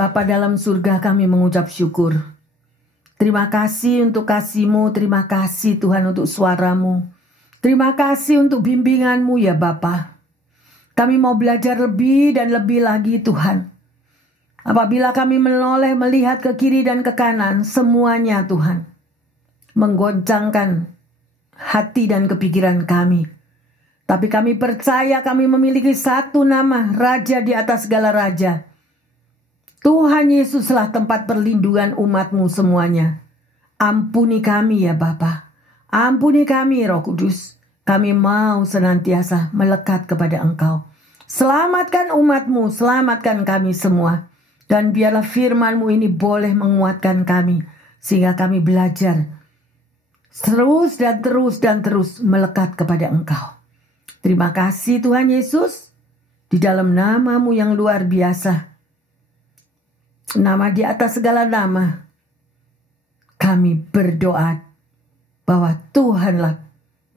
Bapa dalam surga, kami mengucap syukur. Terima kasih untuk kasih-Mu, terima kasih Tuhan untuk suara-Mu. Terima kasih untuk bimbingan-Mu ya Bapa. Kami mau belajar lebih dan lebih lagi Tuhan. Apabila kami menoleh melihat ke kiri dan ke kanan, semuanya Tuhan menggoncangkan hati dan kepikiran kami. Tapi kami percaya kami memiliki satu nama, Raja di atas segala raja. Tuhan Yesuslah tempat perlindungan umat-Mu semuanya. Ampuni kami ya Bapa. Ampuni kami Roh Kudus. Kami mau senantiasa melekat kepada Engkau. Selamatkan umat-Mu, selamatkan kami semua. Dan biarlah firman-Mu ini boleh menguatkan kami. Sehingga kami belajar terus dan terus dan terus melekat kepada Engkau. Terima kasih Tuhan Yesus. Di dalam nama-Mu yang luar biasa, nama di atas segala nama, kami berdoa bahwa Tuhanlah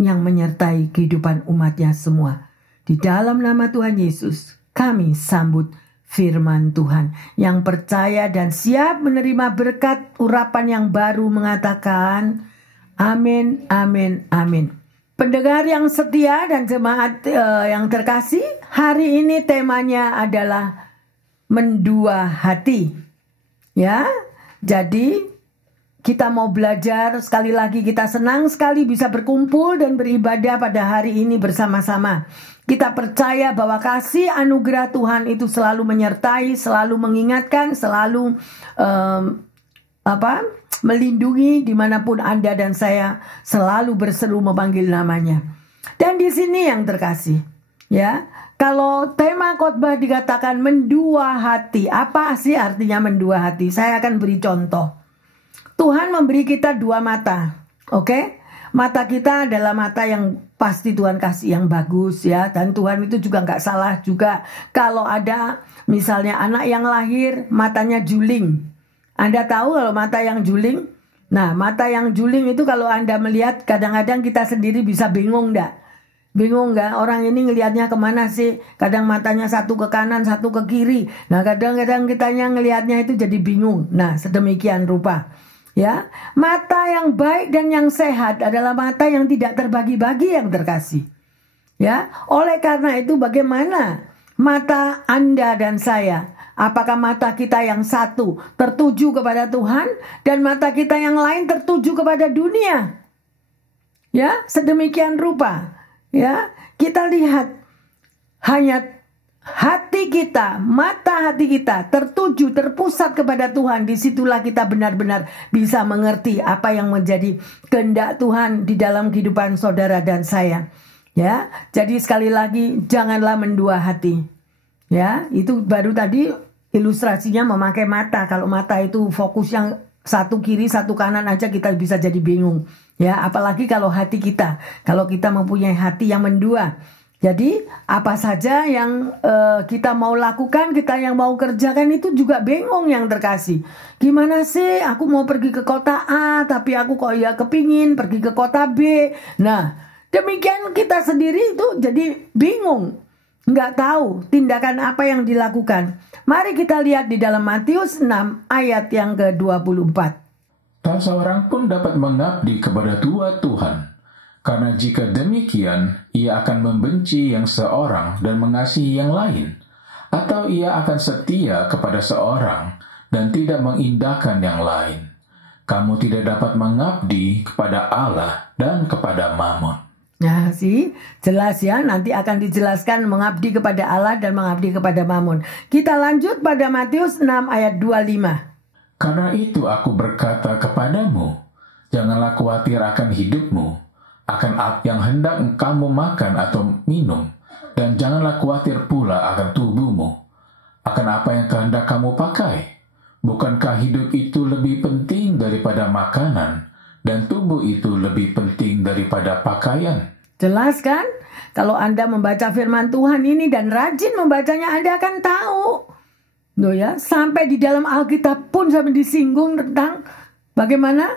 yang menyertai kehidupan umatnya semua. Di dalam nama Tuhan Yesus, kami sambut firman Tuhan. Yang percaya dan siap menerima berkat urapan yang baru mengatakan, amin, amin, amin. Pendengar yang setia dan jemaat yang terkasih, hari ini temanya adalah mendua hati. Ya, jadi kita mau belajar sekali lagi. Kita senang sekali bisa berkumpul dan beribadah pada hari ini bersama-sama. Kita percaya bahwa kasih anugerah Tuhan itu selalu menyertai, selalu mengingatkan, selalu melindungi dimanapun Anda dan saya selalu berseru memanggil namanya. Dan di sini yang terkasih, ya, kalau tema khotbah dikatakan mendua hati, apa sih artinya mendua hati? Saya akan beri contoh. Tuhan memberi kita dua mata, oke? Mata kita adalah mata yang pasti Tuhan kasih yang bagus ya. Dan Tuhan itu juga nggak salah juga kalau ada misalnya anak yang lahir matanya juling. Anda tahu kalau mata yang juling? Nah, mata yang juling itu kalau Anda melihat kadang-kadang kita sendiri bisa bingung enggak? Bingung nggak? Orang ini ngelihatnya kemana sih? Kadang matanya satu ke kanan, satu ke kiri. Nah, kadang-kadang kitanya ngelihatnya itu jadi bingung. Nah, sedemikian rupa. Ya, mata yang baik dan yang sehat adalah mata yang tidak terbagi-bagi yang terkasih. Ya, oleh karena itu bagaimana mata Anda dan saya? Apakah mata kita yang satu tertuju kepada Tuhan dan mata kita yang lain tertuju kepada dunia? Ya, sedemikian rupa. Ya, kita lihat hanya hati kita, mata hati kita tertuju, terpusat kepada Tuhan. Disitulah kita benar-benar bisa mengerti apa yang menjadi kehendak Tuhan di dalam kehidupan saudara dan saya. Ya, jadi sekali lagi janganlah mendua hati. Ya, itu baru tadi ilustrasinya memakai mata. Kalau mata itu fokus yang satu kiri, satu kanan aja kita bisa jadi bingung. Ya, apalagi kalau hati kita. Kalau kita mempunyai hati yang mendua. Jadi apa saja yang kita mau lakukan, kita yang mau kerjakan itu juga bingung yang terkasih. Gimana sih aku mau pergi ke kota A tapi aku kok ya kepingin pergi ke kota B. Nah, demikian kita sendiri itu jadi bingung. Nggak tahu tindakan apa yang dilakukan. Mari kita lihat di dalam Matius 6 ayat yang ke-24. Tak seorang pun dapat mengabdi kepada dua Tuhan. Karena jika demikian, ia akan membenci yang seorang dan mengasihi yang lain. Atau ia akan setia kepada seorang dan tidak mengindahkan yang lain. Kamu tidak dapat mengabdi kepada Allah dan kepada Mammon. Nah, jelas ya, nanti akan dijelaskan mengabdi kepada Allah dan mengabdi kepada Mammon. Kita lanjut pada Matius 6 ayat 25. Karena itu aku berkata kepadamu, janganlah khawatir akan hidupmu, akan apa yang hendak kamu makan atau minum, dan janganlah khawatir pula akan tubuhmu, akan apa yang kehendak kamu pakai. Bukankah hidup itu lebih penting daripada makanan, dan tubuh itu lebih penting daripada pakaian? Jelas kan? Kalau Anda membaca firman Tuhan ini dan rajin membacanya, Anda akan tahu. Loh ya, sampai di dalam Alkitab pun sampai disinggung tentang bagaimana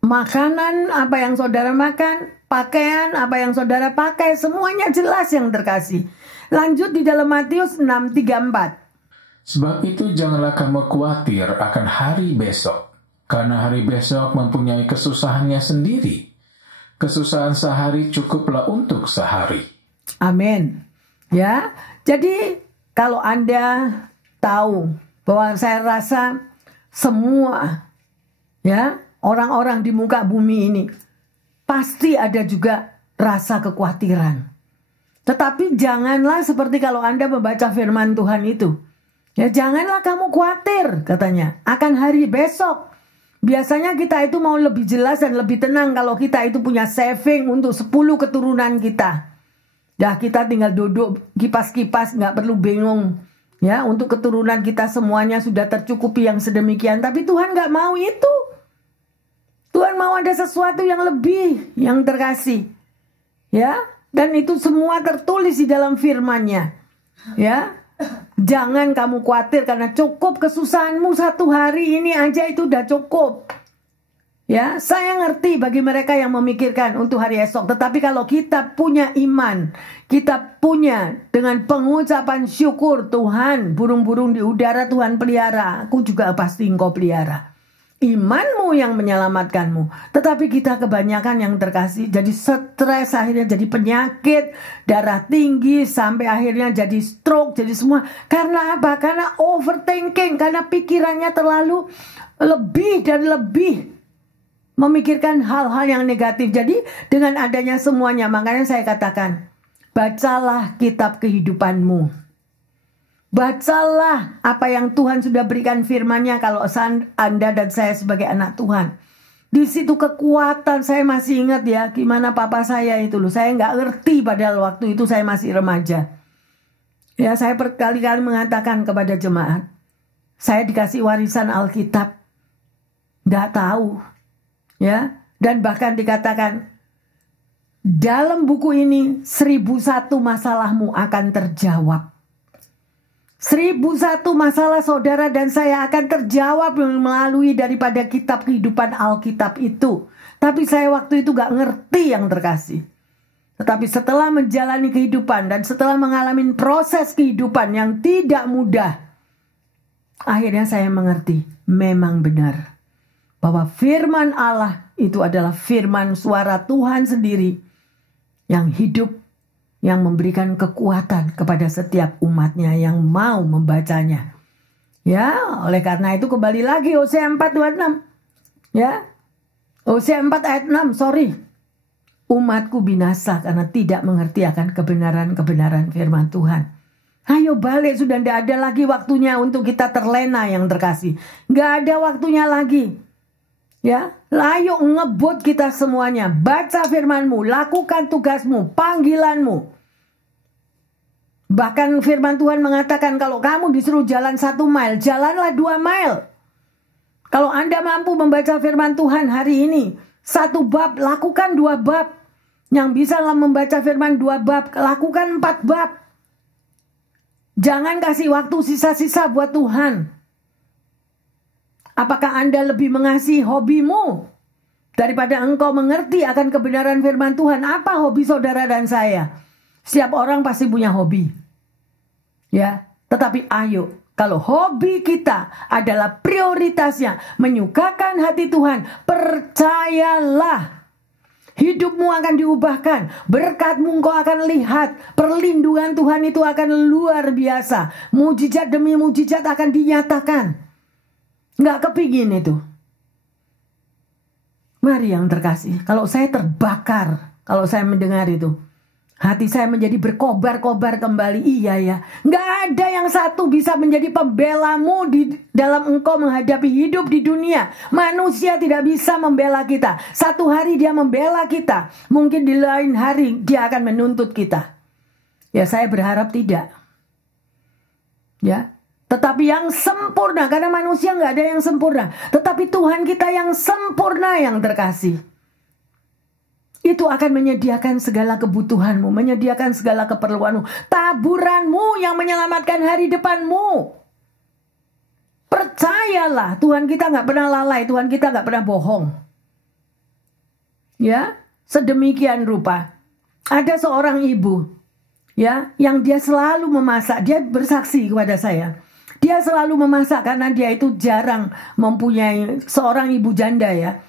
makanan apa yang saudara makan, pakaian apa yang saudara pakai, semuanya jelas yang terkasih. Lanjut di dalam Matius 6:34. Sebab itu janganlah kamu khawatir akan hari besok, karena hari besok mempunyai kesusahannya sendiri. Kesusahan sehari cukuplah untuk sehari. Amin. Ya, jadi kalau Anda tahu bahwa saya rasa semua ya orang-orang di muka bumi ini pasti ada juga rasa kekhawatiran. Tetapi janganlah seperti kalau Anda membaca firman Tuhan itu. Ya janganlah kamu khawatir katanya akan hari besok. Biasanya kita itu mau lebih jelas dan lebih tenang kalau kita itu punya saving untuk 10 keturunan kita. Dah kita tinggal duduk kipas-kipas, nggak perlu bingung. Ya, untuk keturunan kita semuanya sudah tercukupi yang sedemikian. Tapi Tuhan nggak mau itu. Tuhan mau ada sesuatu yang lebih, yang terkasih. Ya, dan itu semua tertulis di dalam firman-Nya. Ya, jangan kamu khawatir karena cukup kesusahanmu satu hari ini aja itu udah cukup. Ya, saya ngerti bagi mereka yang memikirkan untuk hari esok. Tetapi kalau kita punya iman, kita punya dengan pengucapan syukur, Tuhan, burung-burung di udara Tuhan pelihara, aku juga pasti Engkau pelihara. Imanmu yang menyelamatkanmu. Tetapi kita kebanyakan yang terkasih jadi stres, akhirnya jadi penyakit, darah tinggi, sampai akhirnya jadi stroke, jadi semua. Karena apa? Karena overthinking, karena pikirannya terlalu lebih dan lebih memikirkan hal-hal yang negatif. Jadi dengan adanya semuanya, makanya saya katakan, bacalah kitab kehidupanmu. Bacalah apa yang Tuhan sudah berikan firman-Nya kalau Anda dan saya sebagai anak Tuhan. Di situ kekuatan, saya masih ingat ya, gimana papa saya itu loh. Saya nggak ngerti padahal waktu itu saya masih remaja. Ya, saya berkali-kali mengatakan kepada jemaat, saya dikasih warisan Alkitab. Nggak tahu. Ya, dan bahkan dikatakan, dalam buku ini 1001 masalahmu akan terjawab. 1001 masalah saudara dan saya akan terjawab melalui daripada kitab kehidupan Alkitab itu. Tapi saya waktu itu gak ngerti yang terkasih. Tetapi setelah menjalani kehidupan dan setelah mengalami proses kehidupan yang tidak mudah, akhirnya saya mengerti, memang benar bahwa firman Allah itu adalah firman suara Tuhan sendiri yang hidup, yang memberikan kekuatan kepada setiap umatnya yang mau membacanya. Ya, oleh karena itu kembali lagi Hosea 4:26. Ya, Hosea 4 ayat 6, sorry. Umatku binasa karena tidak mengerti akan kebenaran-kebenaran firman Tuhan. Ayo balik, sudah tidak ada lagi waktunya untuk kita terlena yang terkasih. Nggak ada waktunya lagi. Ya, ayo ngebut kita semuanya. Baca firman-Mu, lakukan tugasmu, panggilanmu. Bahkan firman Tuhan mengatakan kalau kamu disuruh jalan 1 mile, jalanlah 2 mile. Kalau Anda mampu membaca firman Tuhan hari ini, 1 bab, lakukan 2 bab. Yang bisa membaca firman 2 bab, lakukan 4 bab. Jangan kasih waktu sisa-sisa buat Tuhan. Apakah Anda lebih mengasihi hobimu daripada engkau mengerti akan kebenaran firman Tuhan? Apa hobi saudara dan saya? Setiap orang pasti punya hobi. Ya, tetapi ayo, kalau hobi kita adalah prioritasnya menyukakan hati Tuhan, percayalah hidupmu akan diubahkan, berkatmu engkau akan lihat, perlindungan Tuhan itu akan luar biasa, mujizat demi mujizat akan dinyatakan. Nggak kepingin itu. Mari yang terkasih, kalau saya terbakar, kalau saya mendengar itu, hati saya menjadi berkobar-kobar kembali. Iya ya, nggak ada yang satu bisa menjadi pembelamu di dalam engkau menghadapi hidup di dunia. Manusia tidak bisa membela kita. Satu hari dia membela kita, mungkin di lain hari dia akan menuntut kita. Ya, saya berharap tidak. Ya, tetapi yang sempurna, karena manusia nggak ada yang sempurna. Tetapi Tuhan kita yang sempurna yang terkasih, itu akan menyediakan segala kebutuhanmu, menyediakan segala keperluanmu, taburanmu yang menyelamatkan hari depanmu. Percayalah, Tuhan kita nggak pernah lalai, Tuhan kita nggak pernah bohong. Ya, sedemikian rupa. Ada seorang ibu, ya, yang dia selalu memasak. Dia bersaksi kepada saya. Dia selalu memasak karena dia itu jarang mempunyai seorang ibu janda ya.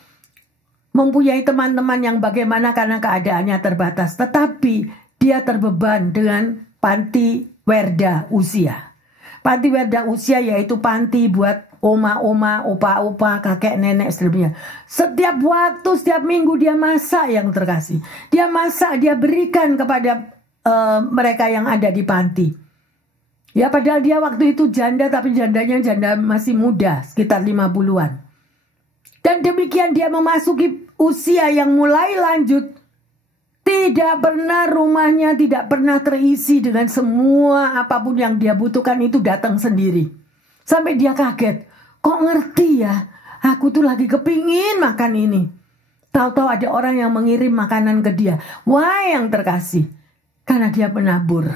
Mempunyai teman-teman yang bagaimana karena keadaannya terbatas. Tetapi dia terbeban dengan panti werda usia. Panti werda usia yaitu panti buat oma-oma, opa-opa, kakek, nenek, seterusnya. Setiap waktu, setiap minggu dia masak yang terkasih. Dia masak, dia berikan kepada mereka yang ada di panti. Ya padahal dia waktu itu janda, tapi jandanya janda masih muda, sekitar 50-an. Dan demikian dia memasuki usia yang mulai lanjut. Tidak pernah rumahnya tidak pernah terisi dengan semua apapun yang dia butuhkan itu datang sendiri. Sampai dia kaget. Kok ngerti ya? Aku tuh lagi kepingin makan ini. Tahu-tahu ada orang yang mengirim makanan ke dia. Wah yang terkasih. Karena dia menabur.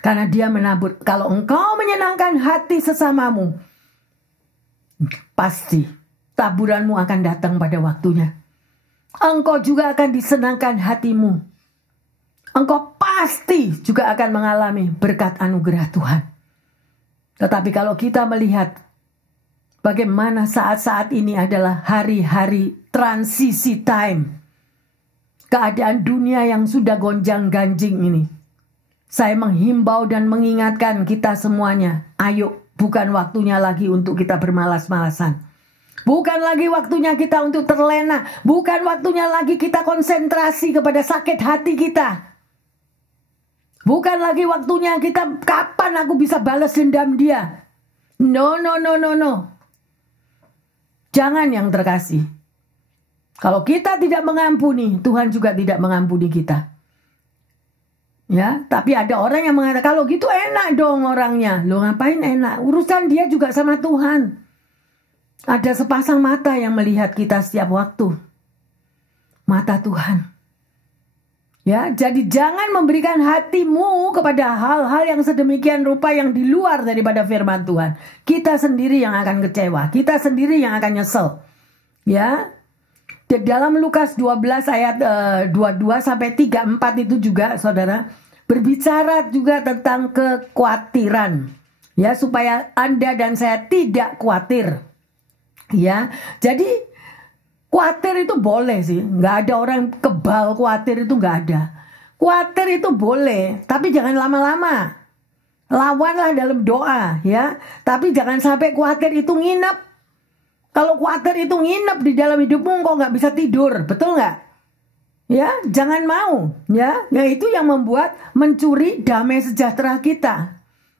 Karena dia menabur. Kalau engkau menyenangkan hati sesamamu, pasti taburanmu akan datang pada waktunya. Engkau juga akan disenangkan hatimu. Engkau pasti juga akan mengalami berkat anugerah Tuhan. Tetapi kalau kita melihat bagaimana saat-saat ini adalah hari-hari transisi time. Keadaan dunia yang sudah gonjang-ganjing ini. Saya menghimbau dan mengingatkan kita semuanya. Ayo, bukan waktunya lagi untuk kita bermalas-malasan. Bukan lagi waktunya kita untuk terlena. Bukan waktunya lagi kita konsentrasi kepada sakit hati kita. Bukan lagi waktunya kita kapan aku bisa balas dendam dia. No. Jangan yang terkasih. Kalau kita tidak mengampuni, Tuhan juga tidak mengampuni kita. Ya, tapi ada orang yang mengatakan kalau gitu enak dong orangnya. Loh ngapain enak? Urusan dia juga sama Tuhan. Ada sepasang mata yang melihat kita setiap waktu. Mata Tuhan. Ya, jadi jangan memberikan hatimu kepada hal-hal yang sedemikian rupa yang di luar daripada firman Tuhan. Kita sendiri yang akan kecewa. Kita sendiri yang akan nyesel. Ya. Di dalam Lukas 12 ayat 22 sampai 34 itu juga saudara berbicara juga tentang kekhawatiran. Ya, supaya Anda dan saya tidak khawatir. Ya, jadi khawatir itu boleh sih, nggak ada orang kebal khawatir itu nggak ada. Khawatir itu boleh, tapi jangan lama-lama. Lawanlah dalam doa, ya. Tapi jangan sampai khawatir itu nginep. Kalau khawatir itu nginep di dalam hidupmu, kok nggak bisa tidur, betul nggak? Ya, jangan mau, ya. Ya itu yang membuat mencuri damai sejahtera kita.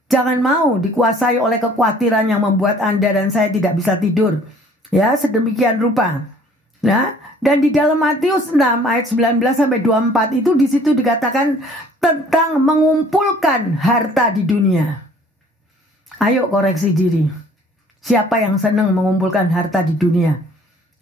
Jangan mau dikuasai oleh kekhawatiran yang membuat Anda dan saya tidak bisa tidur. Ya, sedemikian rupa. Ya, dan di dalam Matius 6 ayat 19 sampai 24 itu di situ dikatakan tentang mengumpulkan harta di dunia. Ayo koreksi diri. Siapa yang senang mengumpulkan harta di dunia?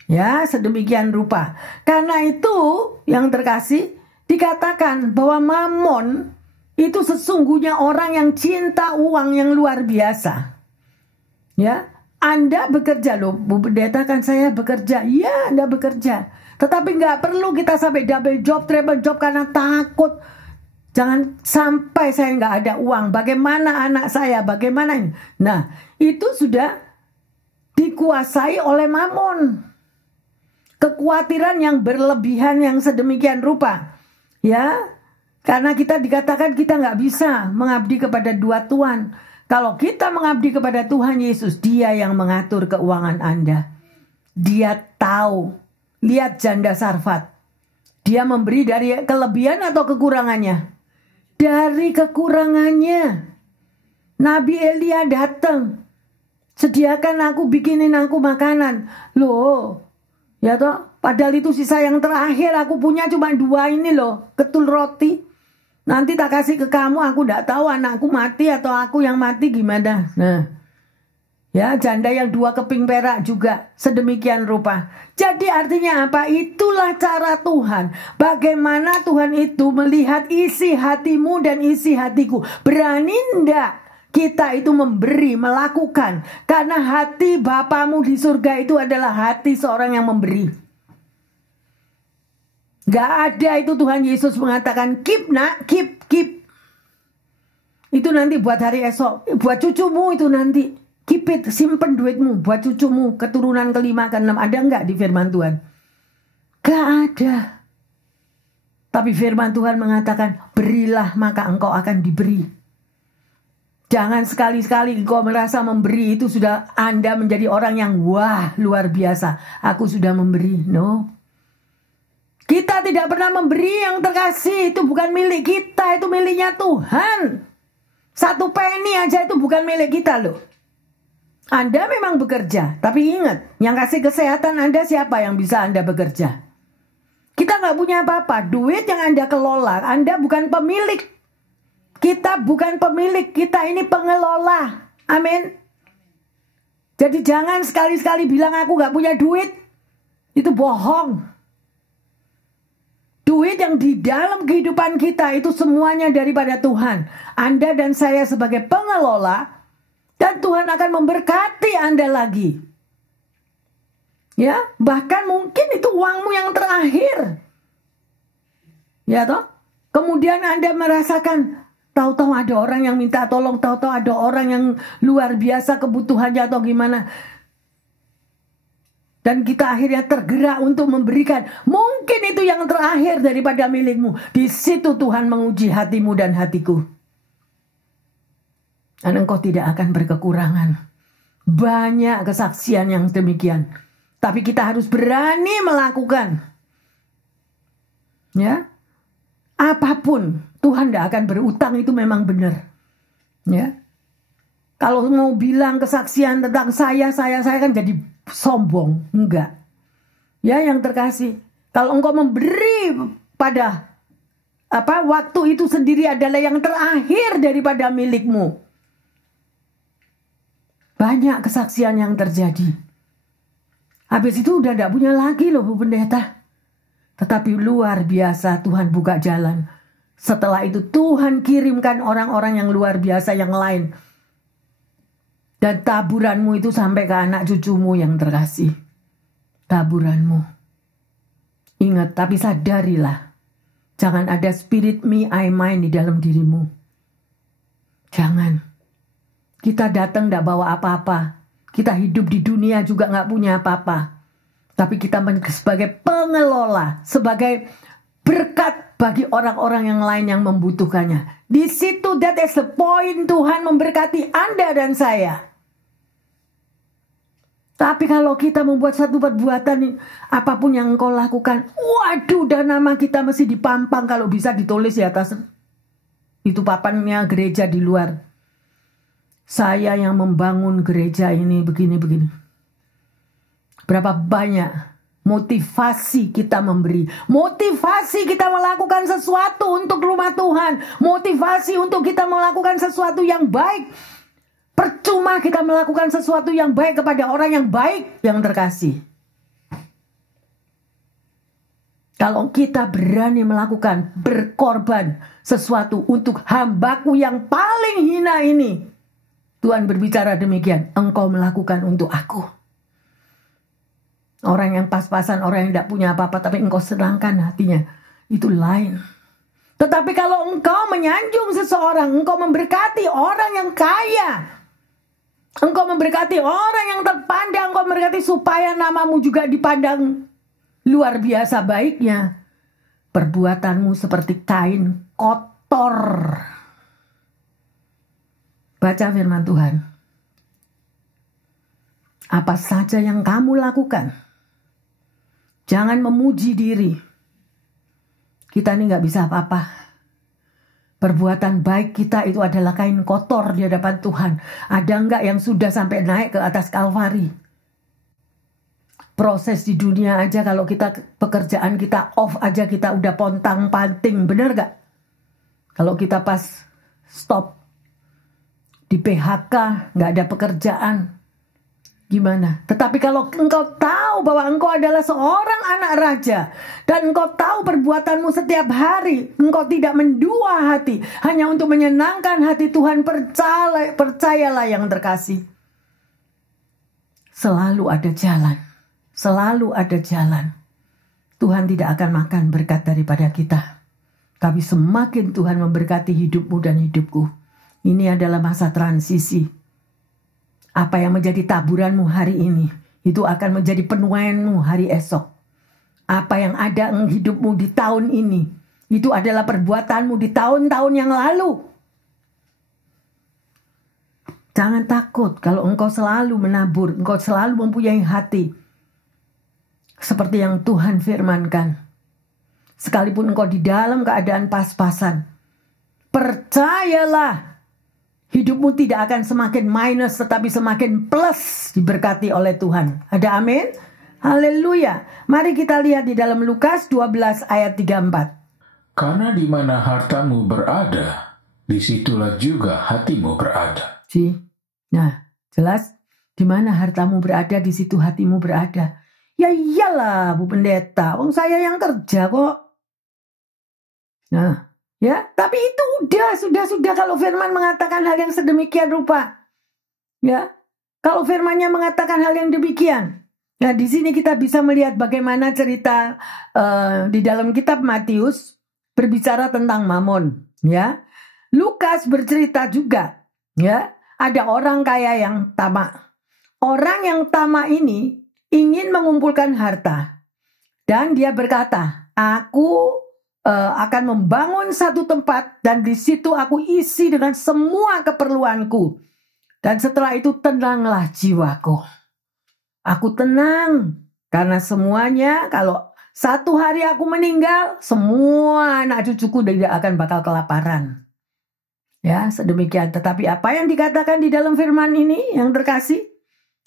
Ya, sedemikian rupa. Karena itu yang terkasih dikatakan bahwa Mamon itu sesungguhnya orang yang cinta uang yang luar biasa. Ya, Anda bekerja loh, Bu Pendeta kan saya bekerja. Ya, Anda bekerja. Tetapi nggak perlu kita sampai double job, triple job karena takut. Jangan sampai saya nggak ada uang. Bagaimana anak saya? Bagaimana ini? Nah, itu sudah dikuasai oleh Mamon. Kekhawatiran yang berlebihan yang sedemikian rupa. Ya, karena kita dikatakan kita nggak bisa mengabdi kepada dua Tuhan. Kalau kita mengabdi kepada Tuhan Yesus, Dia yang mengatur keuangan Anda. Dia tahu. Lihat janda Sarfat. Dia memberi dari kelebihan atau kekurangannya? Dari kekurangannya. Nabi Elia datang. Sediakan aku, bikinin aku makanan. Loh, ya toh, padahal itu sisa yang terakhir aku punya cuma 2 ini loh, ketul roti. Nanti tak kasih ke kamu, aku tidak tahu anakku mati atau aku yang mati gimana. Nah, ya janda yang 2 keping perak juga sedemikian rupa. Jadi artinya apa? Itulah cara Tuhan. Bagaimana Tuhan itu melihat isi hatimu dan isi hatiku. Berani enggak kita itu memberi, melakukan? Karena hati Bapamu di surga itu adalah hati seorang yang memberi. Gak ada itu Tuhan Yesus mengatakan keep nak, keep. Itu nanti buat hari esok, buat cucumu itu nanti. Keep it, simpen duitmu buat cucumu, keturunan kelima, keenam. Ada enggak di firman Tuhan? Gak ada. Tapi firman Tuhan mengatakan, berilah maka engkau akan diberi. Jangan sekali-sekali engkau merasa memberi itu sudah Anda menjadi orang yang wah luar biasa. Aku sudah memberi. No. Kita tidak pernah memberi yang terkasih. Itu bukan milik kita, itu miliknya Tuhan. 1 penny aja itu bukan milik kita loh. Anda memang bekerja, tapi ingat, yang kasih kesehatan Anda siapa yang bisa Anda bekerja? Kita nggak punya apa-apa. Duit yang Anda kelola, Anda bukan pemilik. Kita bukan pemilik, kita ini pengelola. Amin. Jadi jangan sekali-sekali bilang aku nggak punya duit. Itu bohong. Duit yang di dalam kehidupan kita itu semuanya daripada Tuhan. Anda dan saya sebagai pengelola, dan Tuhan akan memberkati Anda lagi. Ya, bahkan mungkin itu uangmu yang terakhir. Ya toh? Kemudian Anda merasakan, tahu-tahu ada orang yang minta tolong, tahu-tahu ada orang yang luar biasa kebutuhannya atau gimana. Dan kita akhirnya tergerak untuk memberikan. Mungkin itu yang terakhir daripada milikmu. Di situ Tuhan menguji hatimu dan hatiku. Dan engkau tidak akan berkekurangan. Banyak kesaksian yang demikian. Tapi kita harus berani melakukan. Ya. Apapun. Tuhan tidak akan berutang, itu memang benar. Ya. Kalau mau bilang kesaksian tentang saya kan jadi sombong. Enggak. Ya, yang terkasih. Kalau engkau memberi pada waktu itu sendiri adalah yang terakhir daripada milikmu. Banyak kesaksian yang terjadi. Habis itu udah tidak punya lagi loh Bu Pendeta. Tetapi luar biasa Tuhan buka jalan. Setelah itu Tuhan kirimkan orang-orang yang luar biasa yang lain. Dan taburanmu itu sampai ke anak cucumu yang terkasih. Taburanmu. Ingat, tapi sadarilah. Jangan ada spirit me, I, mine di dalam dirimu. Jangan. Kita datang tidak bawa apa-apa. Kita hidup di dunia juga nggak punya apa-apa. Tapi kita sebagai pengelola, sebagai berkat bagi orang-orang yang lain yang membutuhkannya. Di situ, that is the point, Tuhan memberkati Anda dan saya. Tapi kalau kita membuat satu perbuatan, apapun yang engkau lakukan, waduh, dan nama kita mesti dipampang kalau bisa ditulis di atas itu papannya gereja di luar. Saya yang membangun gereja ini begini-begini. Berapa banyak motivasi kita memberi. Motivasi kita melakukan sesuatu untuk rumah Tuhan. Motivasi untuk kita melakukan sesuatu yang baik. Percuma kita melakukan sesuatu yang baik kepada orang yang baik, yang terkasih. Kalau kita berani melakukan, berkorban sesuatu untuk hambaku yang paling hina ini. Tuhan berbicara demikian, engkau melakukan untuk aku. Orang yang pas-pasan, orang yang tidak punya apa-apa, tapi engkau senangkan hatinya, itu lain. Tetapi kalau engkau menyanjung seseorang, engkau memberkati orang yang kaya, engkau memberkati orang yang terpandang, engkau memberkati supaya namamu juga dipandang luar biasa baiknya. Perbuatanmu seperti kain kotor. Baca firman Tuhan. Apa saja yang kamu lakukan, jangan memuji diri. Kita ini nggak bisa apa-apa. Perbuatan baik kita itu adalah kain kotor di hadapan Tuhan. Ada nggak yang sudah sampai naik ke atas Kalvari? Proses di dunia aja, kalau kita pekerjaan kita off aja kita udah pontang-panting, bener nggak? Kalau kita pas stop di PHK, nggak ada pekerjaan, gimana? Tetapi kalau engkau tahu bahwa engkau adalah seorang anak raja, dan engkau tahu perbuatanmu setiap hari, engkau tidak mendua hati, hanya untuk menyenangkan hati Tuhan, percayalah yang terkasih. Selalu ada jalan. Selalu ada jalan. Tuhan tidak akan makan berkat daripada kita. Tapi semakin Tuhan memberkati hidupmu dan hidupku, Ini adalah masa transisi. Apa yang menjadi taburanmu hari ini, itu akan menjadi penuaianmu hari esok. Apa yang ada dalam hidupmu di tahun ini, itu adalah perbuatanmu di tahun-tahun yang lalu. Jangan takut kalau engkau selalu menabur, engkau selalu mempunyai hati seperti yang Tuhan firmankan. Sekalipun engkau di dalam keadaan pas-pasan, percayalah, hidupmu tidak akan semakin minus, tetapi semakin plus diberkati oleh Tuhan. Ada amin? Haleluya. Mari kita lihat di dalam Lukas 12 ayat 34. Karena di mana hartamu berada, disitulah juga hatimu berada. Nah, jelas di mana hartamu berada, di situ hatimu berada. Ya iyalah Bu Pendeta, wong saya yang kerja kok. Nah, ya, tapi itu sudah kalau firman mengatakan hal yang sedemikian rupa. Ya, kalau firmannya mengatakan hal yang demikian. Nah, di sini kita bisa melihat bagaimana cerita di dalam kitab Matius berbicara tentang Mamon, ya. Lukas bercerita juga, ya, ada orang kaya yang tamak. Orang yang tamak ini ingin mengumpulkan harta. Dan dia berkata, aku akan membangun satu tempat dan di situ aku isi dengan semua keperluanku. Dan setelah itu tenanglah jiwaku. Aku tenang karena semuanya kalau satu hari aku meninggal, semua anak cucuku tidak akan bakal kelaparan. Ya, sedemikian. Tetapi apa yang dikatakan di dalam firman ini yang terkasih?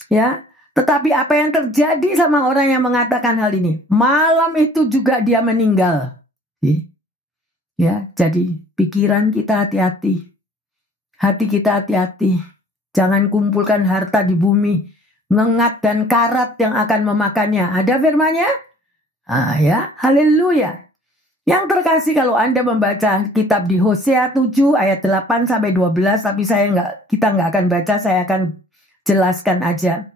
Ya, tetapi apa yang terjadi sama orang yang mengatakan hal ini? Malam itu juga dia meninggal. Ya, jadi pikiran kita hati-hati, hati kita hati-hati. Jangan kumpulkan harta di bumi, ngengat dan karat yang akan memakannya. Ada firman-Nya? Ya, haleluya. Yang terkasih, kalau Anda membaca kitab di Hosea 7 ayat 8 sampai 12, tapi kita nggak akan baca, saya akan jelaskan aja.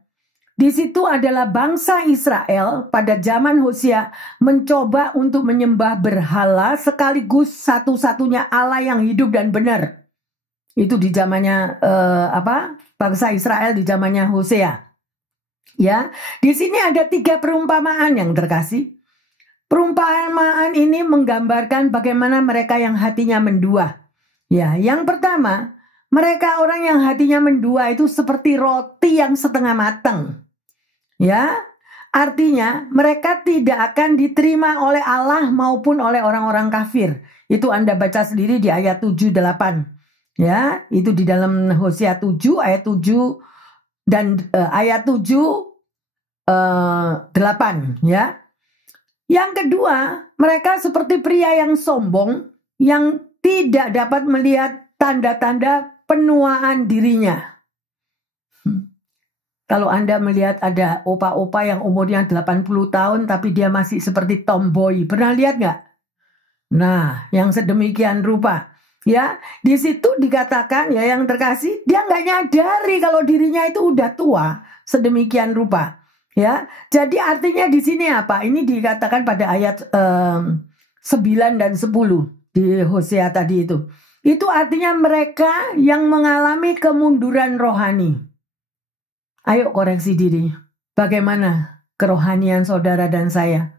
Di situ adalah bangsa Israel pada zaman Hosea mencoba untuk menyembah berhala sekaligus satu-satunya Allah yang hidup dan benar. Itu di zamannya bangsa Israel di zamannya Hosea. Ya, di sini ada 3 perumpamaan yang terkasih. Perumpamaan ini menggambarkan bagaimana mereka yang hatinya mendua. Ya, yang pertama, mereka orang yang hatinya mendua itu seperti roti yang setengah matang. Ya, artinya mereka tidak akan diterima oleh Allah maupun oleh orang-orang kafir. Itu Anda baca sendiri di ayat 7-8. Ya, itu di dalam Hosea 7 ayat 7 dan ayat 7-8, ya. Yang kedua, mereka seperti pria yang sombong yang tidak dapat melihat tanda-tanda penuaan dirinya. Kalau Anda melihat ada opa-opa yang umurnya 80 tahun tapi dia masih seperti tomboy. Pernah lihat nggak? Nah, yang sedemikian rupa. Ya, di situ dikatakan ya yang terkasih, dia nggak nyadari kalau dirinya itu udah tua. Sedemikian rupa. Ya, jadi artinya di sini apa? Ini dikatakan pada ayat 9 dan 10 di Hosea tadi itu. Itu artinya mereka yang mengalami kemunduran rohani. Ayo koreksi diri. Bagaimana kerohanian saudara dan saya?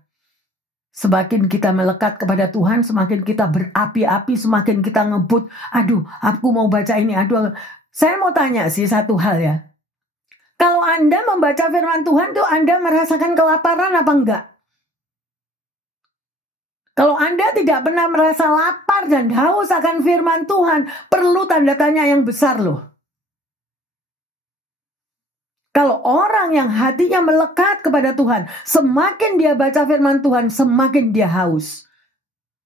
Semakin kita melekat kepada Tuhan, semakin kita berapi-api, semakin kita ngebut. Aduh, aku mau baca ini. Aduh, saya mau tanya sih satu hal ya. Kalau Anda membaca firman Tuhan tuh Anda merasakan kelaparan apa enggak? Kalau Anda tidak pernah merasa lapar dan haus akan firman Tuhan, perlu tanda tanya yang besar loh. Kalau orang yang hatinya melekat kepada Tuhan, semakin dia baca firman Tuhan, semakin dia haus.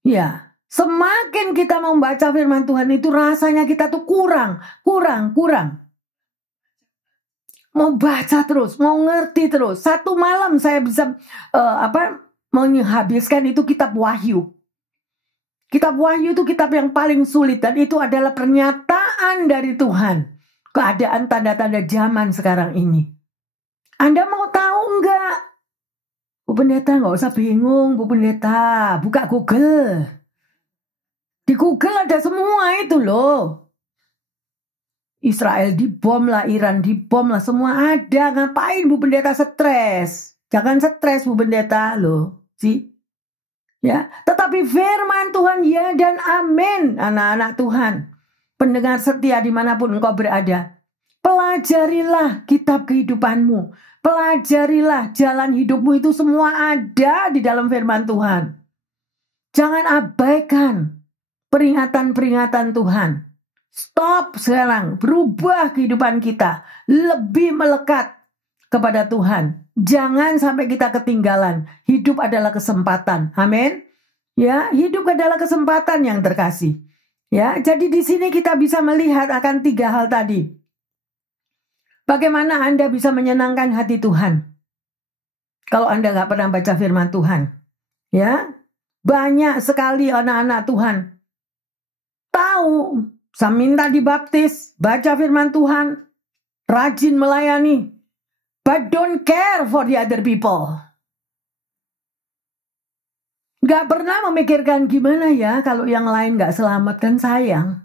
Ya, semakin kita membaca firman Tuhan itu rasanya kita tuh kurang. Mau baca terus, mau ngerti terus. Satu malam saya bisa menghabiskan itu kitab Wahyu. Kitab Wahyu itu kitab yang paling sulit dan itu adalah pernyataan dari Tuhan. Keadaan tanda-tanda zaman sekarang ini. Anda mau tahu enggak? Bu Pendeta nggak usah bingung, Bu Pendeta. Buka Google. Di Google ada semua itu loh. Israel dibom lah, Iran dibom lah, semua ada. Ngapain Bu Pendeta stres? Jangan stres Bu Pendeta loh. Ya, tetapi firman Tuhan ya dan amin, anak-anak Tuhan. Pendengar setia dimanapun engkau berada. Pelajarilah kitab kehidupanmu. Pelajarilah jalan hidupmu, itu semua ada di dalam firman Tuhan. Jangan abaikan peringatan-peringatan Tuhan. Stop sekarang, berubah kehidupan kita. Lebih melekat kepada Tuhan. Jangan sampai kita ketinggalan. Hidup adalah kesempatan. Amin. Ya, hidup adalah kesempatan yang terkasih. Ya, jadi di sini kita bisa melihat akan 3 hal tadi. Bagaimana Anda bisa menyenangkan hati Tuhan? Kalau Anda nggak pernah baca firman Tuhan. Ya, banyak sekali anak-anak Tuhan tahu, saya minta dibaptis, baca firman Tuhan, rajin melayani, but don't care for the other people. Gak pernah memikirkan gimana ya kalau yang lain gak selamat, kan sayang.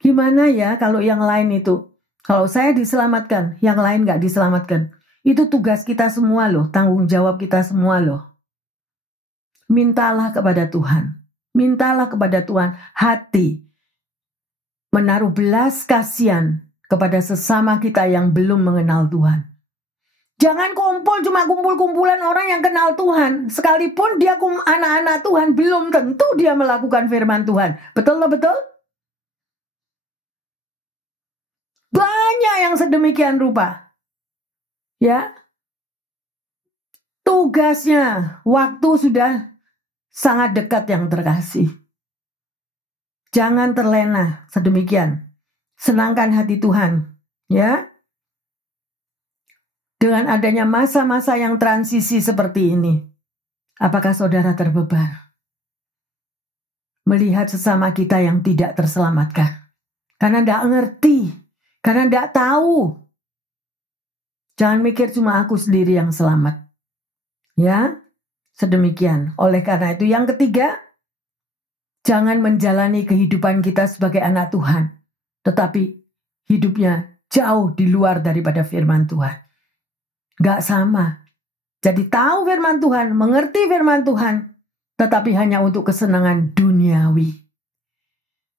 Gimana ya kalau yang lain itu, kalau saya diselamatkan, yang lain gak diselamatkan. Itu tugas kita semua loh, tanggung jawab kita semua loh. Mintalah kepada Tuhan. Mintalah kepada Tuhan hati. Menaruh belas kasihan kepada sesama kita yang belum mengenal Tuhan. Jangan cuma kumpul-kumpulan orang yang kenal Tuhan. Sekalipun dia anak-anak Tuhan, belum tentu dia melakukan firman Tuhan. Betul loh, betul? Banyak yang sedemikian rupa. Ya. Tugasnya, waktu sudah sangat dekat yang terkasih. Jangan terlena sedemikian. Senangkan hati Tuhan. Ya. Dengan adanya masa-masa yang transisi seperti ini. Apakah saudara terbeban? Melihat sesama kita yang tidak terselamatkan. Karena tidak ngerti. Karena tidak tahu. Jangan mikir cuma aku sendiri yang selamat. Ya. Sedemikian. Oleh karena itu yang ketiga. Jangan menjalani kehidupan kita sebagai anak Tuhan. Tetapi hidupnya jauh di luar daripada firman Tuhan. Gak sama. Jadi tahu firman Tuhan, mengerti firman Tuhan. Tetapi hanya untuk kesenangan duniawi.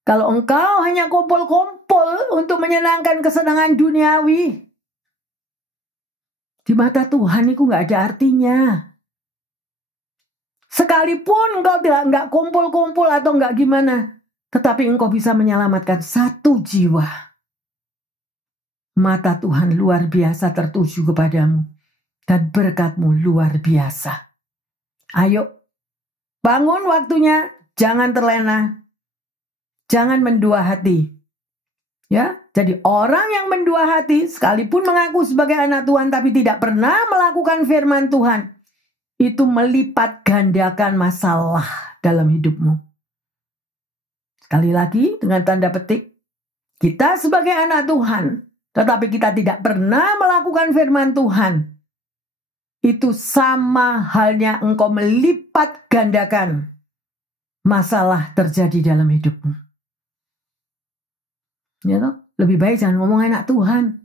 Kalau engkau hanya kumpul-kumpul untuk menyenangkan kesenangan duniawi. Di mata Tuhan itu gak ada artinya. Sekalipun engkau nggak kumpul-kumpul atau nggak gimana, tetapi engkau bisa menyelamatkan 1 jiwa. Mata Tuhan luar biasa tertuju kepadamu dan berkat-Mu luar biasa. Ayo, bangun waktunya, jangan terlena, jangan mendua hati. Ya, jadi orang yang mendua hati, sekalipun mengaku sebagai anak Tuhan tapi tidak pernah melakukan firman Tuhan, itu melipat gandakan masalah dalam hidupmu. Sekali lagi dengan tanda petik, kita sebagai anak Tuhan, tetapi kita tidak pernah melakukan firman Tuhan, itu sama halnya engkau melipat gandakan masalah terjadi dalam hidupmu. Ya toh? Lebih baik jangan ngomong anak Tuhan.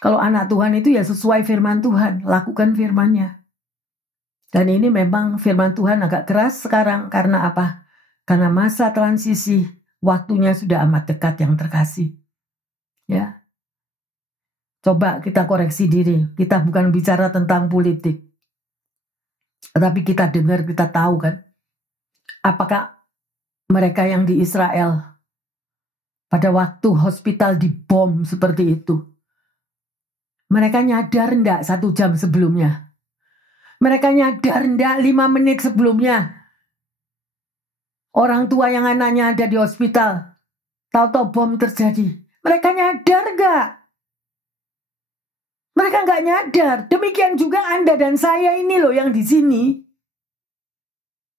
Kalau anak Tuhan itu ya sesuai firman Tuhan, lakukan firman-Nya. Dan ini memang firman Tuhan agak keras sekarang. Karena apa? Karena masa transisi, waktunya sudah amat dekat yang terkasih. Ya. Coba kita koreksi diri. Kita bukan bicara tentang politik. Tetapi kita dengar, kita tahu kan. Apakah mereka yang di Israel pada waktu hospital dibom seperti itu, mereka nyadar enggak 1 jam sebelumnya? Mereka nyadar enggak 5 menit sebelumnya? Orang tua yang anaknya ada di hospital, tahu-tahu bom terjadi. Mereka nyadar enggak? Mereka enggak nyadar. Demikian juga Anda dan saya ini loh yang di sini.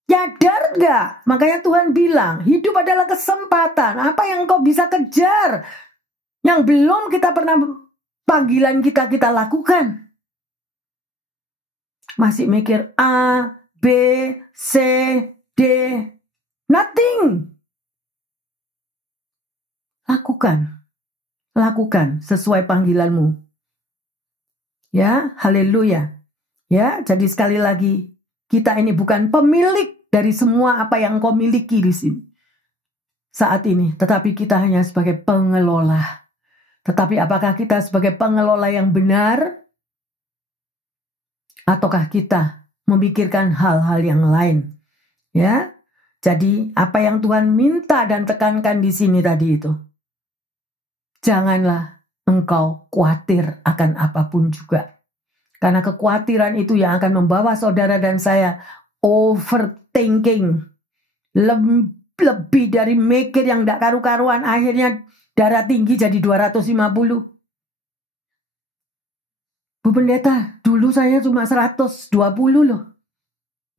Nyadar enggak? Makanya Tuhan bilang, hidup adalah kesempatan. Apa yang kau bisa kejar? Yang belum kita pernah panggilan kita lakukan. Masih mikir A, B, C, D. Nothing. Lakukan. lakukan sesuai panggilanmu. Ya, haleluya. Ya, jadi sekali lagi, kita ini bukan pemilik dari semua apa yang kau miliki di sini saat ini, tetapi kita hanya sebagai pengelola. Tetapi apakah kita sebagai pengelola yang benar? Ataukah kita memikirkan hal-hal yang lain? Ya, jadi apa yang Tuhan minta dan tekankan di sini tadi itu, janganlah engkau khawatir akan apapun juga. Karena kekhawatiran itu yang akan membawa saudara dan saya overthinking. Lebih dari mikir yang tidak karu-karuan. Akhirnya darah tinggi jadi 250. Bu Pendeta, dulu saya cuma 120 loh.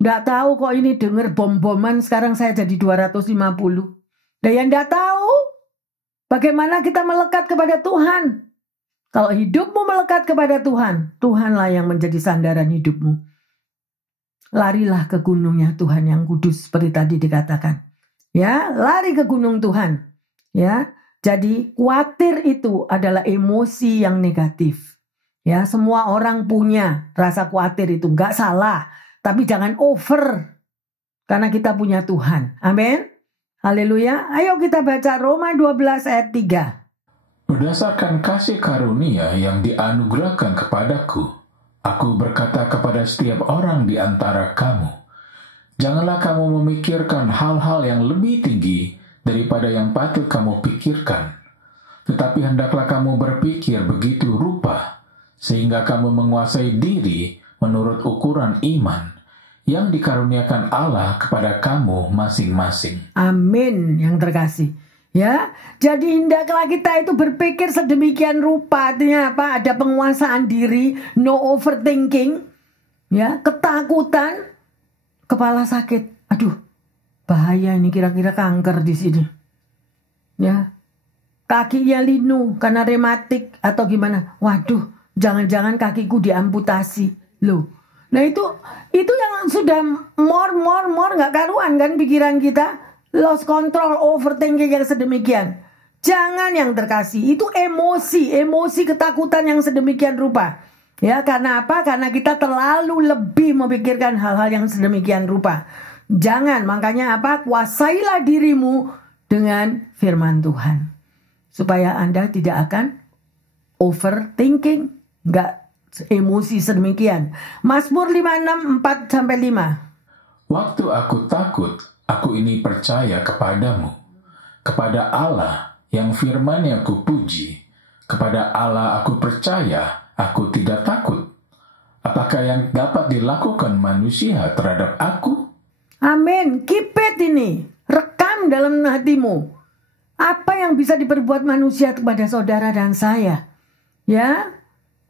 Tidak tahu kok ini dengar bom-boman, sekarang saya jadi 250. Dan yang tidak tahu, bagaimana kita melekat kepada Tuhan. Kalau hidupmu melekat kepada Tuhan, Tuhanlah yang menjadi sandaran hidupmu. Larilah ke gunungnya Tuhan yang kudus, seperti tadi dikatakan. Ya, lari ke gunung Tuhan. Ya, jadi khawatir itu adalah emosi yang negatif. Ya, semua orang punya rasa khawatir itu, nggak salah. Tapi jangan over, karena kita punya Tuhan. Amin. Haleluya. Ayo kita baca Roma 12 ayat 3. Berdasarkan kasih karunia yang dianugerahkan kepadaku, aku berkata kepada setiap orang di antara kamu, janganlah kamu memikirkan hal-hal yang lebih tinggi daripada yang patut kamu pikirkan. Tetapi hendaklah kamu berpikir begitu rupa, sehingga kamu menguasai diri menurut ukuran iman yang dikaruniakan Allah kepada kamu masing-masing. Amin yang terkasih. Ya, jadi hendaklah kita itu berpikir sedemikian rupa. Artinya apa? Ada penguasaan diri, no overthinking, ya, ketakutan, kepala sakit. Aduh, bahaya ini, kira-kira kanker di sini. Ya, kakinya linu karena rematik atau gimana? Waduh, jangan-jangan kakiku diamputasi. Loh, nah itu yang sudah more nggak karuan kan pikiran kita. Lost control, overthinking yang sedemikian. Jangan yang terkasih, itu emosi ketakutan yang sedemikian rupa. Ya, karena apa? Karena kita terlalu lebih memikirkan hal-hal yang sedemikian rupa. Jangan, makanya apa? Kuasailah dirimu dengan firman Tuhan. Supaya Anda tidak akan overthinking, nggak emosi sedemikian. Mazmur 56, 4-5. Waktu aku takut, aku ini percaya kepadamu, kepada Allah yang firman-Nya aku puji, kepada Allah aku percaya, aku tidak takut. Apakah yang dapat dilakukan manusia terhadap aku? Amin, keep it ini, rekam dalam hatimu. Apa yang bisa diperbuat manusia kepada saudara dan saya? Ya,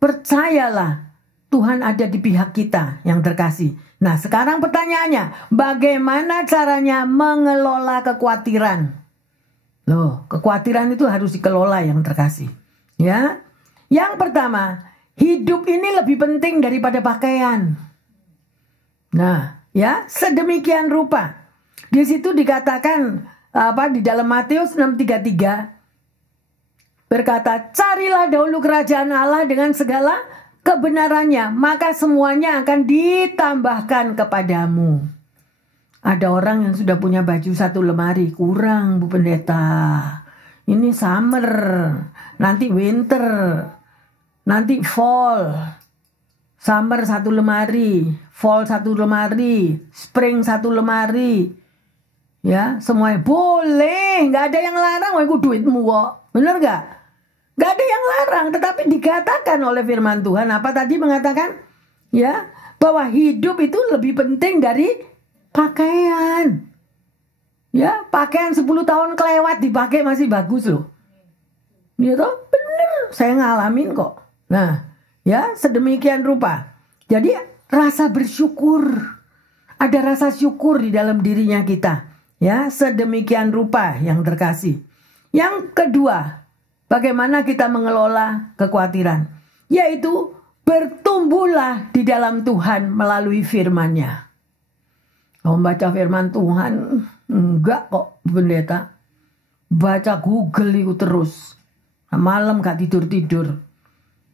percayalah, Tuhan ada di pihak kita yang terkasih. Nah, sekarang pertanyaannya, bagaimana caranya mengelola kekhawatiran? Loh, kekhawatiran itu harus dikelola yang terkasih. Ya, yang pertama, hidup ini lebih penting daripada pakaian. Nah, ya, sedemikian rupa. Di situ dikatakan di dalam Matius 6:33 berkata, carilah dahulu kerajaan Allah dengan segala kebenarannya, maka semuanya akan ditambahkan kepadamu. Ada orang yang sudah punya baju 1 lemari, kurang Bu Pendeta. Ini summer, nanti winter, nanti fall. Summer 1 lemari, fall 1 lemari, spring 1 lemari. Ya, semuanya boleh, nggak ada yang larang. Wah, itu duitmu kok, bener nggak? Gak ada yang larang, tetapi dikatakan oleh firman Tuhan, apa tadi mengatakan? Ya, bahwa hidup itu lebih penting dari pakaian. Ya, pakaian 10 tahun kelewat dipakai masih bagus loh. Gitu, bener, saya ngalamin kok. Nah, ya, sedemikian rupa. Jadi, rasa bersyukur. Ada rasa syukur di dalam dirinya kita. Ya, sedemikian rupa yang terkasih. Yang kedua, bagaimana kita mengelola kekhawatiran? Yaitu bertumbuhlah di dalam Tuhan melalui firman-Nya. Membaca firman Tuhan, enggak kok Pendeta. Baca Google itu terus. Malam gak tidur-tidur.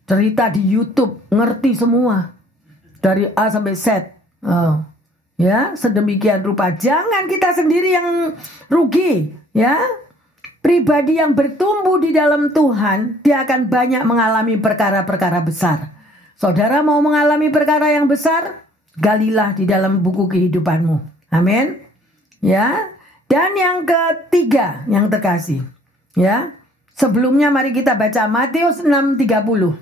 Cerita di YouTube, ngerti semua. Dari A sampai Z. Ya, sedemikian rupa. Jangan kita sendiri yang rugi. Ya, pribadi yang bertumbuh di dalam Tuhan, dia akan banyak mengalami perkara-perkara besar. Saudara mau mengalami perkara yang besar? Galilah di dalam buku kehidupanmu. Amin. Ya. Dan yang ketiga yang terkasih. Ya. Sebelumnya mari kita baca Matius 6:30.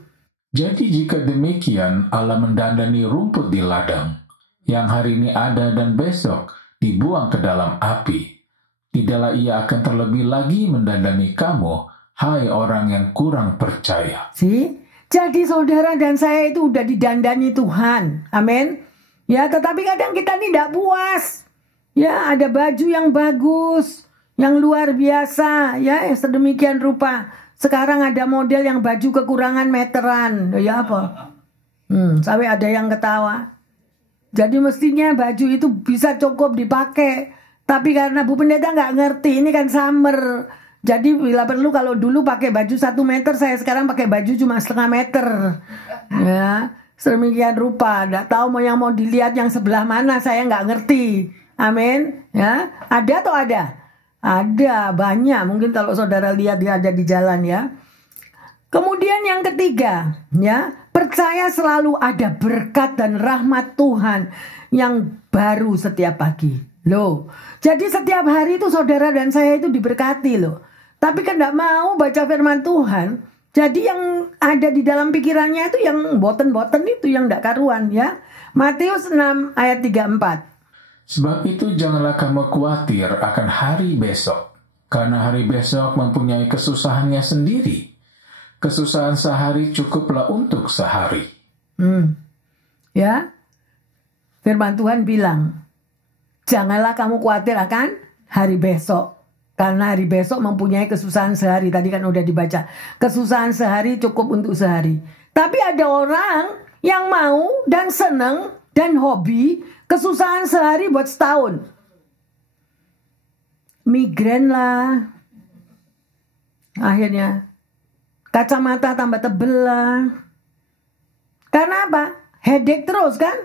Jadi jika demikian Allah mendandani rumput di ladang, yang hari ini ada dan besok dibuang ke dalam api. Tidaklah ia akan terlebih lagi mendandani kamu, hai orang yang kurang percaya. Jadi saudara dan saya itu udah didandani Tuhan. Amin. Ya, tetapi kadang kita tidak puas. Ya, ada baju yang bagus, yang luar biasa, ya, sedemikian rupa. Sekarang ada model yang baju kekurangan meteran. Ya apa? Sampai ada yang ketawa. Jadi mestinya baju itu bisa cukup dipakai. Tapi karena Bu Pendeta nggak ngerti, ini kan summer. Jadi bila perlu kalau dulu pakai baju 1 meter, saya sekarang pakai baju cuma 1/2 meter. Ya, sedemikian rupa. Nggak tahu yang mau dilihat yang sebelah mana, saya nggak ngerti. Amin. Ya, ada atau ada? Ada, banyak. Mungkin kalau saudara lihat dia ada di jalan ya. Kemudian yang ketiga, ya, percaya selalu ada berkat dan rahmat Tuhan yang baru setiap pagi. Loh, jadi setiap hari itu saudara dan saya itu diberkati loh. Tapi kan tidak mau baca firman Tuhan. Jadi yang ada di dalam pikirannya itu yang boten-boten itu yang tidak karuan ya. Matius 6 ayat 34. Sebab itu janganlah kamu khawatir akan hari besok, karena hari besok mempunyai kesusahannya sendiri. Kesusahan sehari cukuplah untuk sehari. Ya, firman Tuhan bilang, janganlah kamu khawatir akan hari besok, karena hari besok mempunyai kesusahan sehari. Tadi kan udah dibaca, kesusahan sehari cukup untuk sehari. Tapi ada orang yang mau dan seneng dan hobi kesusahan sehari buat setahun. Migrain lah. Akhirnya kacamata tambah tebel lah. Karena apa? Headache terus kan?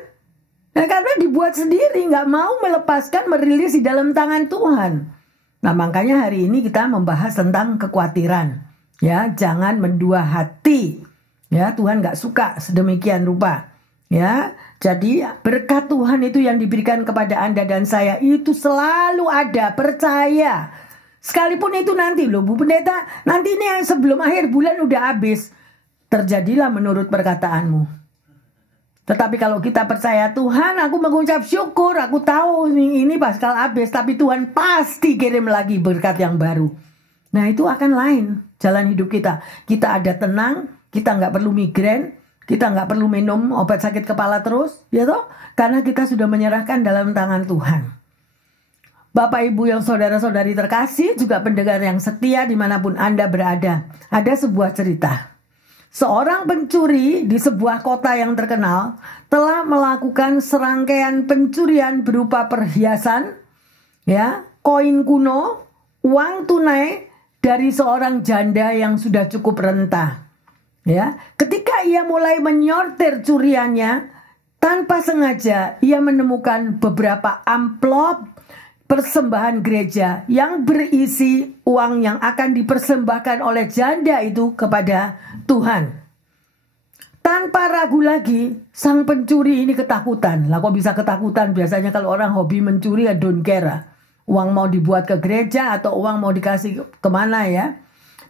Nah, karena dibuat sendiri, nggak mau melepaskan, merilis di dalam tangan Tuhan. Nah, makanya hari ini kita membahas tentang kekhawatiran. Ya, jangan mendua hati. Ya, Tuhan nggak suka sedemikian rupa. Ya, jadi berkat Tuhan itu yang diberikan kepada Anda dan saya itu selalu ada, percaya. Sekalipun itu nanti loh Bu Pendeta, nanti ini sebelum akhir bulan udah habis. Terjadilah menurut perkataanmu. Tetapi kalau kita percaya Tuhan, aku mengucap syukur, aku tahu ini bakal habis, tapi Tuhan pasti kirim lagi berkat yang baru. Nah itu akan lain jalan hidup kita. Kita ada tenang, kita nggak perlu migrain. Kita nggak perlu minum obat sakit kepala terus, ya toh? Karena kita sudah menyerahkan dalam tangan Tuhan. Bapak Ibu yang saudara-saudari terkasih, juga pendengar yang setia dimanapun Anda berada. Ada sebuah cerita. Seorang pencuri di sebuah kota yang terkenal telah melakukan serangkaian pencurian berupa perhiasan, ya, koin kuno, uang tunai dari seorang janda yang sudah cukup renta. Ya, ketika ia mulai menyortir curiannya, tanpa sengaja ia menemukan beberapa amplop persembahan gereja yang berisi uang yang akan dipersembahkan oleh janda itu kepada Tuhan. Tanpa ragu lagi, sang pencuri ini ketakutan. Lah kok bisa ketakutan? Biasanya kalau orang hobi mencuri ya don't care. Uang mau dibuat ke gereja atau uang mau dikasih kemana ya.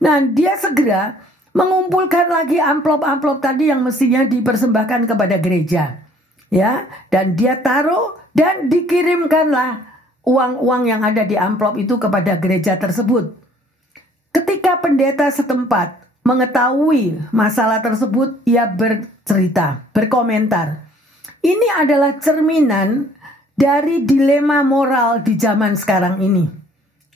Nah dia segera mengumpulkan lagi amplop-amplop tadi yang mestinya dipersembahkan kepada gereja. Ya, dan dia taruh dan dikirimkanlah uang-uang yang ada di amplop itu kepada gereja tersebut. Ketika pendeta setempat mengetahui masalah tersebut, ia bercerita, berkomentar. Ini adalah cerminan dari dilema moral di zaman sekarang ini.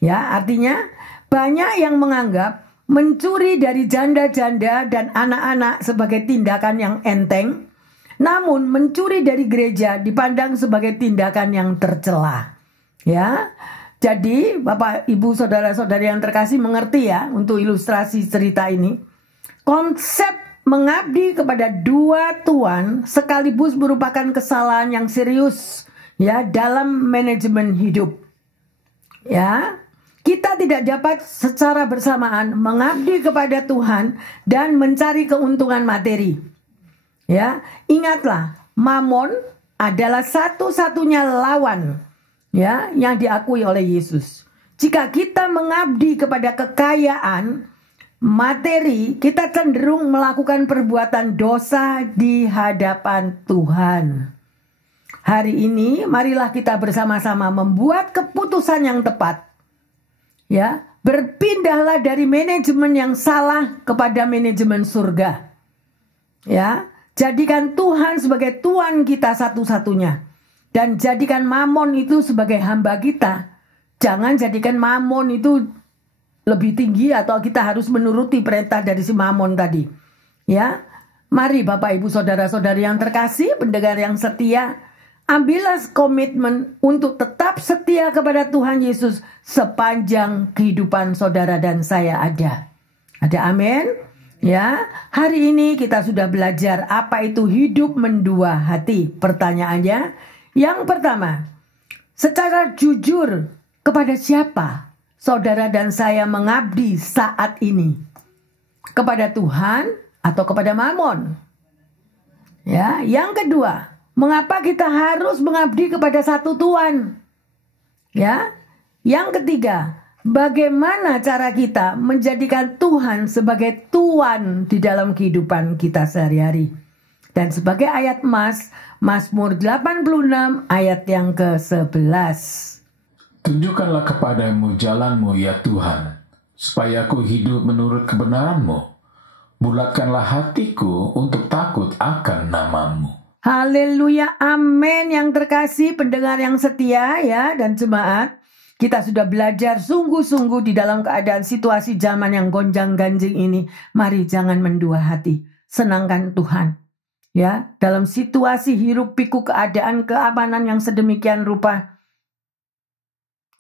Ya, artinya banyak yang menganggap mencuri dari janda-janda dan anak-anak sebagai tindakan yang enteng, namun mencuri dari gereja dipandang sebagai tindakan yang tercela. Ya, Jadi Bapak, Ibu, Saudara-saudari yang terkasih mengerti ya untuk ilustrasi cerita ini. Konsep mengabdi kepada dua tuan sekaligus merupakan kesalahan yang serius ya dalam manajemen hidup. Ya, kita tidak dapat secara bersamaan mengabdi kepada Tuhan dan mencari keuntungan materi. Ya, ingatlah, Mamon adalah satu-satunya lawan ya yang diakui oleh Yesus. Jika kita mengabdi kepada kekayaan materi, kita cenderung melakukan perbuatan dosa di hadapan Tuhan. Hari ini marilah kita bersama-sama membuat keputusan yang tepat. Ya, berpindahlah dari manajemen yang salah kepada manajemen surga. Ya, jadikan Tuhan sebagai Tuhan kita satu-satunya. Dan jadikan Mamon itu sebagai hamba kita. Jangan jadikan Mamon itu lebih tinggi atau kita harus menuruti perintah dari si Mamon tadi. Ya, mari Bapak Ibu Saudara-saudari yang terkasih, pendengar yang setia, ambillah komitmen untuk tetap setia kepada Tuhan Yesus sepanjang kehidupan saudara dan saya ada. Ada amin? Ya, hari ini kita sudah belajar apa itu hidup mendua hati. Pertanyaannya, yang pertama, secara jujur kepada siapa saudara dan saya mengabdi saat ini? Kepada Tuhan atau kepada Mamon? Ya, yang kedua, mengapa kita harus mengabdi kepada satu Tuhan? Ya, yang ketiga, bagaimana cara kita menjadikan Tuhan sebagai Tuan di dalam kehidupan kita sehari-hari? Dan sebagai ayat Mazmur 86 ayat yang ke-11. Tunjukkanlah kepadamu jalanmu ya Tuhan, supaya aku hidup menurut kebenaranmu. Bulatkanlah hatiku untuk takut akan namamu. Haleluya, amin. Yang terkasih, pendengar yang setia ya dan jemaat, kita sudah belajar sungguh-sungguh di dalam keadaan situasi zaman yang gonjang-ganjing ini. Mari jangan mendua hati, senangkan Tuhan. Ya, dalam situasi hiruk pikuk keadaan keamanan yang sedemikian rupa,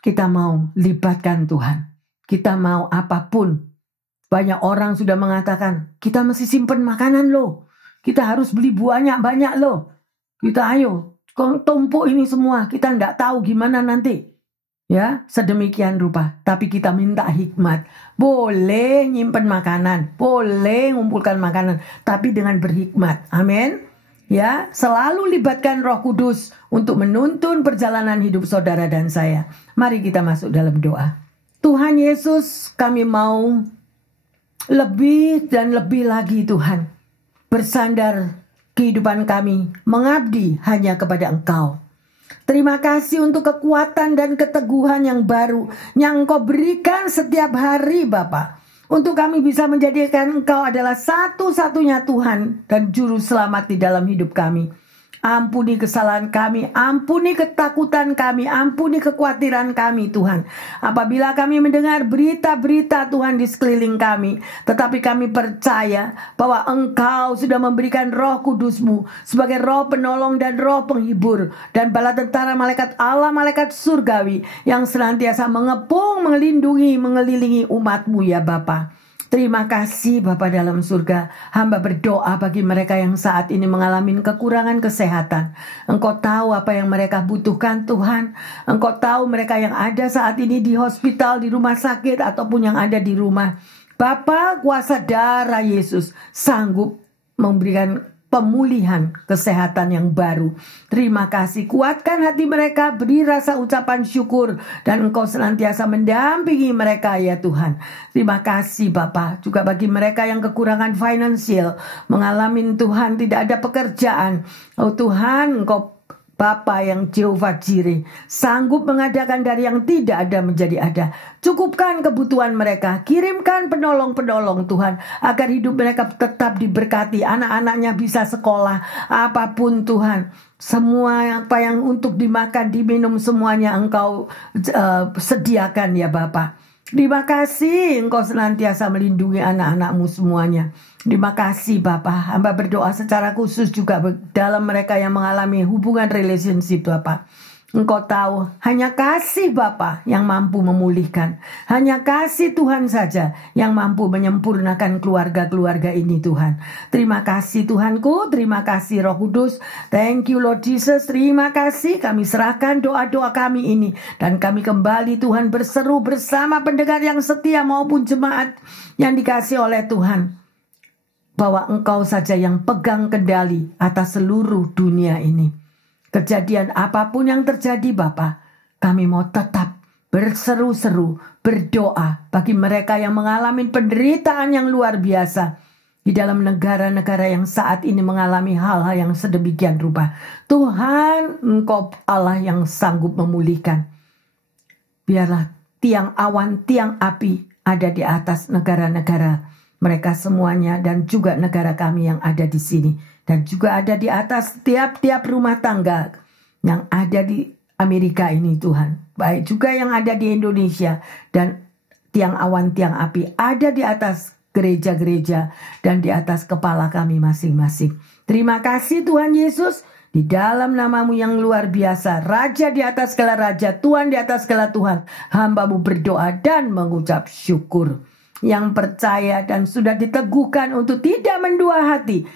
kita mau libatkan Tuhan. Kita mau apapun. Banyak orang sudah mengatakan, kita mesti simpen makanan loh. Kita harus beli banyak-banyak loh. Kita ayo, tumpuk ini semua. Kita enggak tahu gimana nanti. Ya, sedemikian rupa. Tapi kita minta hikmat. Boleh nyimpen makanan. Boleh ngumpulkan makanan. Tapi dengan berhikmat. Amin. Ya, selalu libatkan Roh Kudus untuk menuntun perjalanan hidup saudara dan saya. Mari kita masuk dalam doa. Tuhan Yesus, kami mau lebih dan lebih lagi Tuhan. Bersandar kehidupan kami. Mengabdi hanya kepada Engkau. Terima kasih untuk kekuatan dan keteguhan yang baru yang Engkau berikan setiap hari Bapa. Untuk kami bisa menjadikan Engkau adalah satu-satunya Tuhan dan Juru Selamat di dalam hidup kami. Ampuni kesalahan kami, ampuni ketakutan kami, ampuni kekhawatiran kami Tuhan. Apabila kami mendengar berita-berita Tuhan di sekeliling kami, tetapi kami percaya bahwa Engkau sudah memberikan Roh Kudus-Mu sebagai Roh penolong dan Roh penghibur, dan bala tentara malaikat Allah, malaikat surgawi yang senantiasa mengepung, melindungi, mengelilingi umat-Mu ya Bapa. Terima kasih Bapa dalam surga. Hamba berdoa bagi mereka yang saat ini mengalami kekurangan kesehatan. Engkau tahu apa yang mereka butuhkan Tuhan. Engkau tahu mereka yang ada saat ini di hospital, di rumah sakit, ataupun yang ada di rumah. Bapa, kuasa darah Yesus sanggup memberikan pemulihan kesehatan yang baru. Terima kasih, kuatkan hati mereka, beri rasa ucapan syukur, dan Engkau senantiasa mendampingi mereka ya Tuhan. Terima kasih Bapa, juga bagi mereka yang kekurangan finansial, mengalami Tuhan tidak ada pekerjaan. Oh Tuhan, Engkau Bapa yang Jehovah Jireh, sanggup mengadakan dari yang tidak ada menjadi ada. Cukupkan kebutuhan mereka, kirimkan penolong-penolong Tuhan, agar hidup mereka tetap diberkati, anak-anaknya bisa sekolah, apapun Tuhan. Semua apa yang untuk dimakan, diminum, semuanya Engkau sediakan ya Bapa. Terima kasih Engkau senantiasa melindungi anak-anak-Mu semuanya. Terima kasih Bapa. Hamba berdoa secara khusus juga dalam mereka yang mengalami hubungan relationship Bapa. Engkau tahu, hanya kasih Bapa yang mampu memulihkan. Hanya kasih Tuhan saja yang mampu menyempurnakan keluarga-keluarga ini Tuhan. Terima kasih Tuhanku, terima kasih Roh Kudus. Thank you Lord Jesus, terima kasih. Kami serahkan doa-doa kami ini. Dan kami kembali Tuhan berseru bersama pendengar yang setia maupun jemaat yang dikasih oleh Tuhan. Bahwa Engkau saja yang pegang kendali atas seluruh dunia ini. Kejadian apapun yang terjadi Bapa, kami mau tetap berseru-seru, berdoa bagi mereka yang mengalami penderitaan yang luar biasa di dalam negara-negara yang saat ini mengalami hal-hal yang sedemikian rupa. Tuhan, Engkau Allah yang sanggup memulihkan. Biarlah tiang awan, tiang api ada di atas negara-negara mereka semuanya dan juga negara kami yang ada di sini. Dan juga ada di atas tiap-tiap rumah tangga yang ada di Amerika ini Tuhan. Baik juga yang ada di Indonesia. Dan tiang awan, tiang api ada di atas gereja-gereja dan di atas kepala kami masing-masing. Terima kasih Tuhan Yesus. Di dalam namamu yang luar biasa. Raja di atas segala raja. Tuhan di atas segala Tuhan. Hamba-Mu berdoa dan mengucap syukur. Yang percaya dan sudah diteguhkan untuk tidak mendua hati.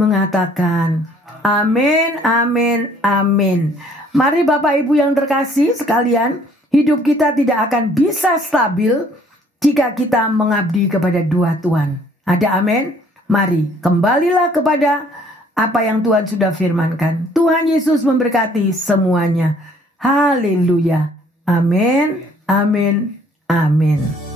Mengatakan amin, amin, amin. Mari Bapak Ibu yang terkasih sekalian, hidup kita tidak akan bisa stabil jika kita mengabdi kepada dua Tuhan. Ada amin? Mari kembalilah kepada apa yang Tuhan sudah firmankan. Tuhan Yesus memberkati semuanya. Haleluya. Amin, amin, amin.